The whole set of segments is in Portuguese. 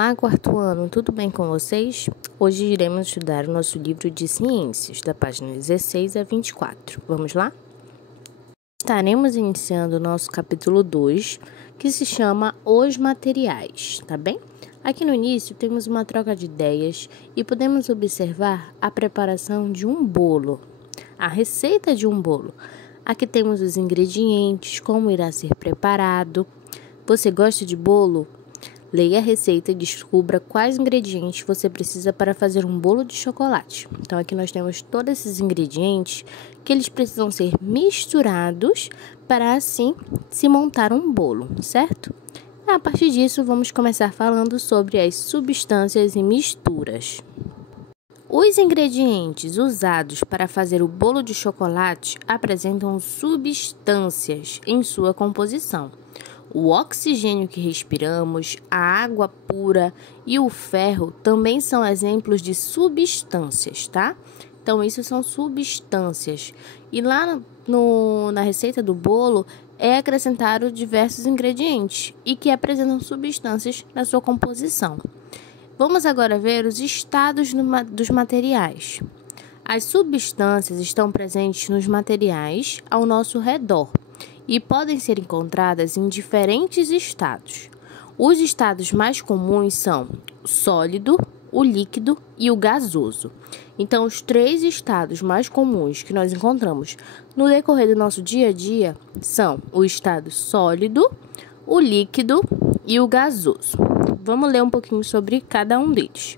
Olá, quarto ano, tudo bem com vocês? Hoje iremos estudar o nosso livro de ciências, da página 16 a 24. Vamos lá? Estaremos iniciando o nosso capítulo 2, que se chama Os Materiais, tá bem? Aqui no início temos uma troca de ideias e podemos observar a preparação de um bolo, a receita de um bolo. Aqui temos os ingredientes, como irá ser preparado. Você gosta de bolo? Leia a receita e descubra quais ingredientes você precisa para fazer um bolo de chocolate. Então, aqui nós temos todos esses ingredientes que eles precisam ser misturados para assim se montar um bolo, certo? A partir disso, vamos começar falando sobre as substâncias e misturas. Os ingredientes usados para fazer o bolo de chocolate apresentam substâncias em sua composição. O oxigênio que respiramos, a água pura e o ferro também são exemplos de substâncias, tá? Então, isso são substâncias. E lá na receita do bolo é acrescentado diversos ingredientes e que apresentam substâncias na sua composição. Vamos agora ver os estados dos materiais. As substâncias estão presentes nos materiais ao nosso redor e podem ser encontradas em diferentes estados. Os estados mais comuns são o sólido, o líquido e o gasoso. Então, os três estados mais comuns que nós encontramos no decorrer do nosso dia a dia são o estado sólido, o líquido e o gasoso. Vamos ler um pouquinho sobre cada um deles.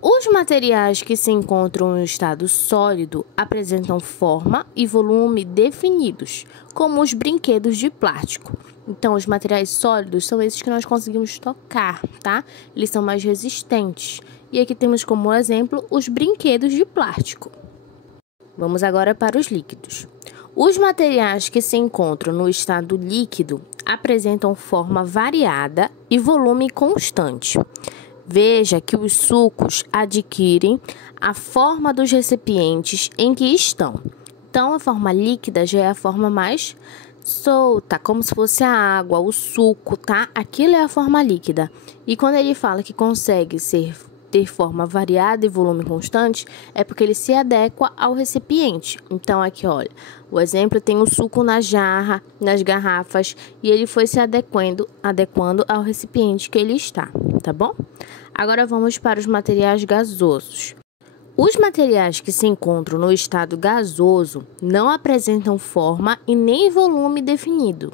Os materiais que se encontram no estado sólido apresentam forma e volume definidos, como os brinquedos de plástico. Então, os materiais sólidos são esses que nós conseguimos tocar, tá? Eles são mais resistentes. E aqui temos como exemplo os brinquedos de plástico. Vamos agora para os líquidos. Os materiais que se encontram no estado líquido apresentam forma variada e volume constante. Veja que os sucos adquirem a forma dos recipientes em que estão. Então, a forma líquida já é a forma mais solta, como se fosse a água, o suco, tá? Aquilo é a forma líquida. E quando ele fala que consegue ter forma variada e volume constante, é porque ele se adequa ao recipiente. Então, aqui, olha, o exemplo tem o suco na jarra, nas garrafas, e ele foi se adequando ao recipiente que ele está, tá bom? Agora vamos para os materiais gasosos. Os materiais que se encontram no estado gasoso não apresentam forma e nem volume definido.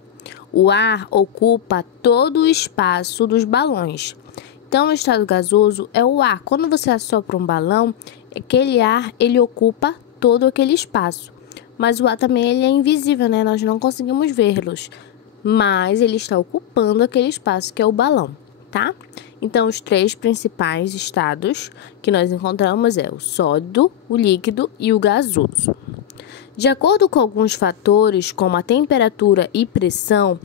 O ar ocupa todo o espaço dos balões. Então, o estado gasoso é o ar. Quando você assopra um balão, aquele ar ele ocupa todo aquele espaço. Mas o ar também ele é invisível, né? Nós não conseguimos vê-los. Mas ele está ocupando aquele espaço que é o balão, tá? Então, os três principais estados que nós encontramos é o sólido, o líquido e o gasoso. De acordo com alguns fatores, como a temperatura e pressão,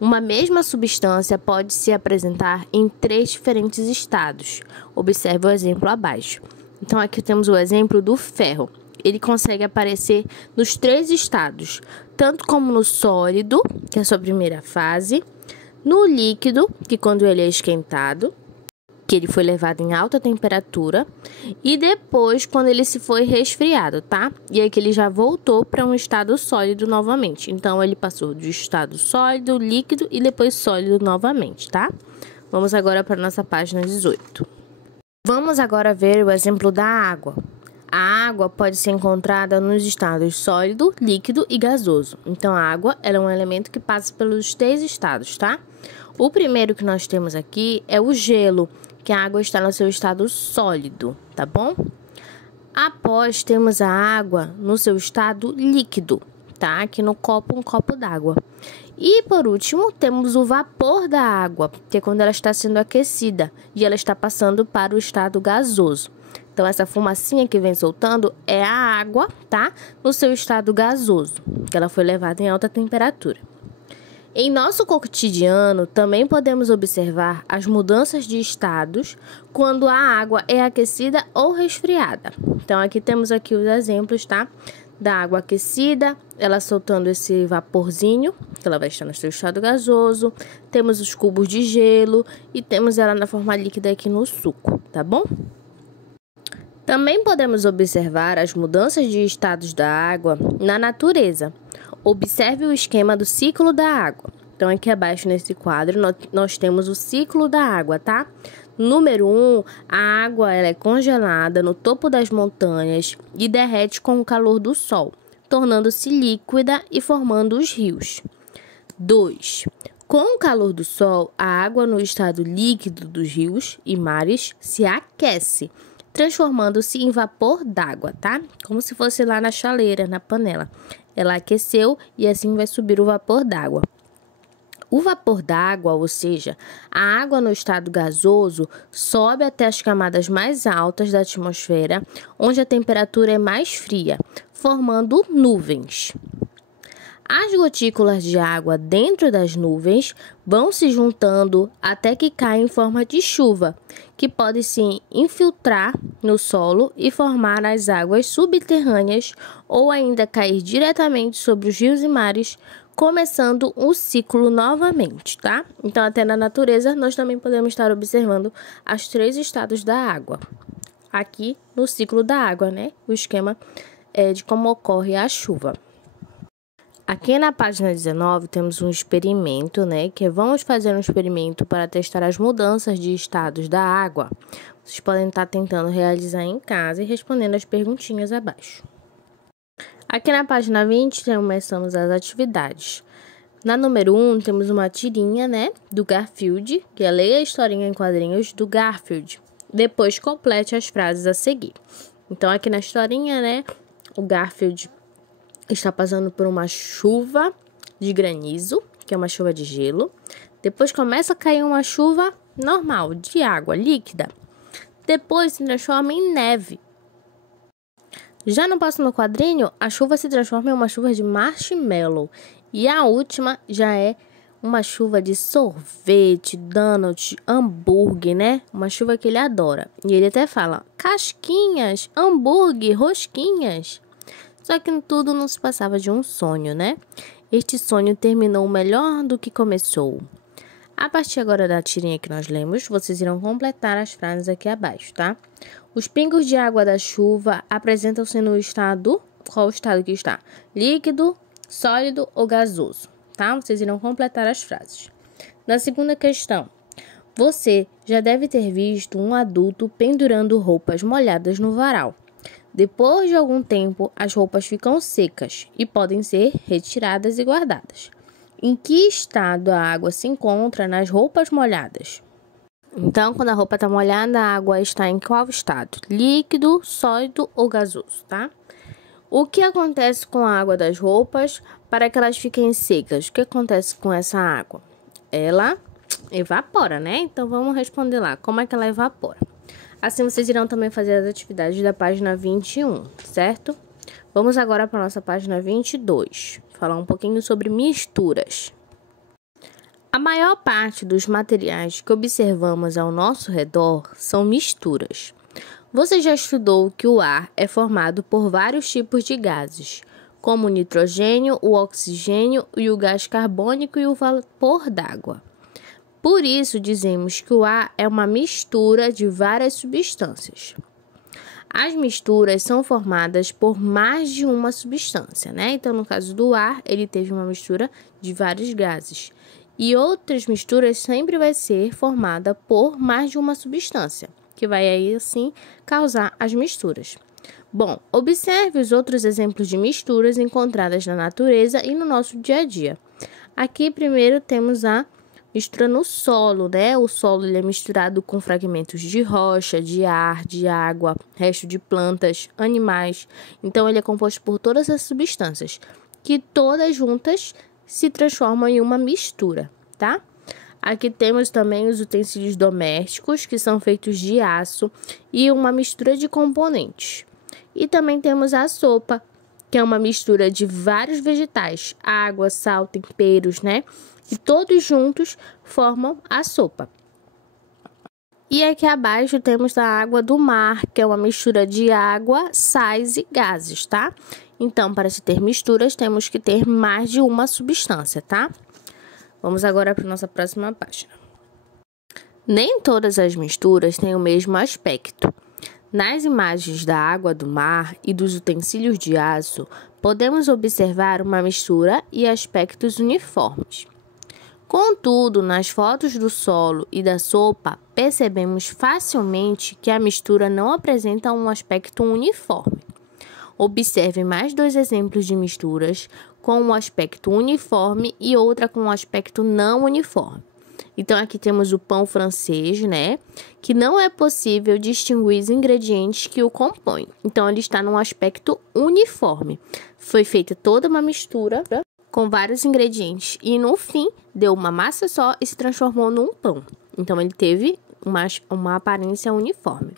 uma mesma substância pode se apresentar em três diferentes estados. Observe o exemplo abaixo. Então, aqui temos o exemplo do ferro. Ele consegue aparecer nos três estados, tanto como no sólido, que é a sua primeira fase, no líquido, que quando ele é esquentado, que ele foi levado em alta temperatura, e depois quando ele se foi resfriado, tá? E aí que ele já voltou para um estado sólido novamente. Então, ele passou do estado sólido, líquido e depois sólido novamente, tá? Vamos agora para a nossa página 18. Vamos agora ver o exemplo da água. A água pode ser encontrada nos estados sólido, líquido e gasoso. Então, a água ela é um elemento que passa pelos três estados, tá? O primeiro que nós temos aqui é o gelo, que a água está no seu estado sólido, tá bom? Após, temos a água no seu estado líquido, tá? Aqui no copo, um copo d'água. E, por último, temos o vapor da água, que é quando ela está sendo aquecida e ela está passando para o estado gasoso. Então, essa fumacinha que vem soltando é a água, tá? No seu estado gasoso, que ela foi levada em alta temperatura. Em nosso cotidiano, também podemos observar as mudanças de estados quando a água é aquecida ou resfriada. Então, aqui temos aqui os exemplos, tá? da água aquecida, ela soltando esse vaporzinho, que ela vai estar no seu estado gasoso. Temos os cubos de gelo e temos ela na forma líquida aqui no suco, tá bom? Também podemos observar as mudanças de estados da água na natureza. Observe o esquema do ciclo da água. Então, aqui abaixo nesse quadro, nós temos o ciclo da água, tá? Número 1, a água ela é congelada no topo das montanhas e derrete com o calor do sol, tornando-se líquida e formando os rios. 2. Com o calor do sol, a água no estado líquido dos rios e mares se aquece, transformando-se em vapor d'água, tá? Como se fosse lá na chaleira, na panela. Ela aqueceu e assim vai subir o vapor d'água. O vapor d'água, ou seja, a água no estado gasoso, sobe até as camadas mais altas da atmosfera, onde a temperatura é mais fria, formando nuvens. As gotículas de água dentro das nuvens vão se juntando até que caem em forma de chuva, que pode se infiltrar no solo e formar as águas subterrâneas ou ainda cair diretamente sobre os rios e mares, começando o ciclo novamente, tá? Então, até na natureza, nós também podemos estar observando os 3 estados da água. Aqui no ciclo da água, né? O esquema de como ocorre a chuva. Aqui na página 19 temos um experimento, né? Que vamos fazer um experimento para testar as mudanças de estados da água. Vocês podem estar tentando realizar em casa e respondendo as perguntinhas abaixo. Aqui na página 20 começamos as atividades. Na número 1 temos uma tirinha, né? Do Garfield, que é leia a historinha em quadrinhos do Garfield. Depois complete as frases a seguir. Então aqui na historinha, né? O Garfield está passando por uma chuva de granizo, que é uma chuva de gelo. Depois começa a cair uma chuva normal, de água líquida. Depois se transforma em neve. Já no próximo quadrinho, a chuva se transforma em uma chuva de marshmallow. E a última já é uma chuva de sorvete, donut, hambúrguer, né? Uma chuva que ele adora. E ele até fala, casquinhas, hambúrguer, rosquinhas. Só que tudo não se passava de um sonho, né? Este sonho terminou melhor do que começou. A partir agora da tirinha que nós lemos, vocês irão completar as frases aqui abaixo, tá? Os pingos de água da chuva apresentam-se no estado... Qual o estado que está? Líquido, sólido ou gasoso, tá? Vocês irão completar as frases. Na segunda questão, você já deve ter visto um adulto pendurando roupas molhadas no varal. Depois de algum tempo, as roupas ficam secas e podem ser retiradas e guardadas. Em que estado a água se encontra nas roupas molhadas? Então, quando a roupa está molhada, a água está em qual estado? Líquido, sólido ou gasoso, tá? O que acontece com a água das roupas para que elas fiquem secas? O que acontece com essa água? Ela evapora, né? Então, vamos responder lá. Como é que ela evapora? Assim, vocês irão também fazer as atividades da página 21, certo? Vamos agora para a nossa página 22. Falar um pouquinho sobre misturas. A maior parte dos materiais que observamos ao nosso redor são misturas. Você já estudou que o ar é formado por vários tipos de gases, como o nitrogênio, o oxigênio e o gás carbônico e o vapor d'água. Por isso, dizemos que o ar é uma mistura de várias substâncias. As misturas são formadas por mais de uma substância, né? Então, no caso do ar, ele teve uma mistura de vários gases. E outras misturas sempre vai ser formada por mais de uma substância, que vai aí, assim, causar as misturas. Bom, observe os outros exemplos de misturas encontradas na natureza e no nosso dia a dia. Aqui, primeiro, temos a mistura no solo, né? O solo ele é misturado com fragmentos de rocha, de ar, de água, resto de plantas, animais. Então, ele é composto por todas essas substâncias, que todas juntas se transformam em uma mistura, tá? Aqui temos também os utensílios domésticos, que são feitos de aço e uma mistura de componentes. E também temos a sopa, que é uma mistura de vários vegetais, água, sal, temperos, né? E todos juntos formam a sopa. E aqui abaixo temos a água do mar, que é uma mistura de água, sais e gases, tá? Então, para se ter misturas, temos que ter mais de uma substância, tá? Vamos agora para a nossa próxima página. Nem todas as misturas têm o mesmo aspecto. Nas imagens da água do mar e dos utensílios de aço, podemos observar uma mistura e aspectos uniformes. Contudo, nas fotos do solo e da sopa, percebemos facilmente que a mistura não apresenta um aspecto uniforme. Observe mais 2 exemplos de misturas com um aspecto uniforme e outra com um aspecto não uniforme. Então, aqui temos o pão francês, né? Que não é possível distinguir os ingredientes que o compõem. Então, ele está num aspecto uniforme. Foi feita toda uma mistura com vários ingredientes e no fim deu uma massa só e se transformou num pão. Então ele teve uma aparência uniforme.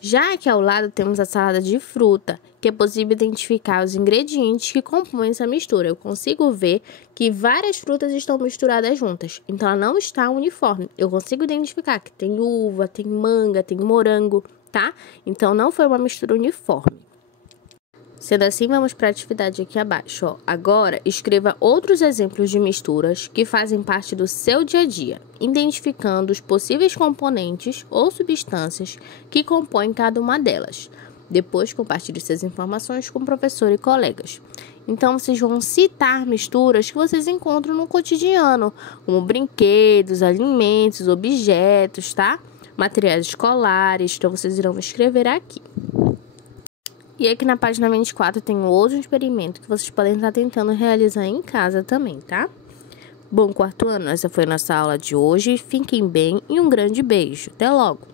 Já aqui ao lado temos a salada de fruta, que é possível identificar os ingredientes que compõem essa mistura. Eu consigo ver que várias frutas estão misturadas juntas, então ela não está uniforme. Eu consigo identificar que tem uva, tem manga, tem morango, tá? Então não foi uma mistura uniforme. Sendo assim, vamos para a atividade aqui abaixo. Ó. Agora, escreva outros exemplos de misturas que fazem parte do seu dia a dia, identificando os possíveis componentes ou substâncias que compõem cada uma delas. Depois, compartilhe essas informações com o professor e colegas. Então, vocês vão citar misturas que vocês encontram no cotidiano, como brinquedos, alimentos, objetos, tá? Materiais escolares. Então, vocês irão escrever aqui. E aqui na página 24 tem outro experimento que vocês podem estar tentando realizar em casa também, tá? Bom quarto ano, essa foi a nossa aula de hoje. Fiquem bem e um grande beijo. Até logo!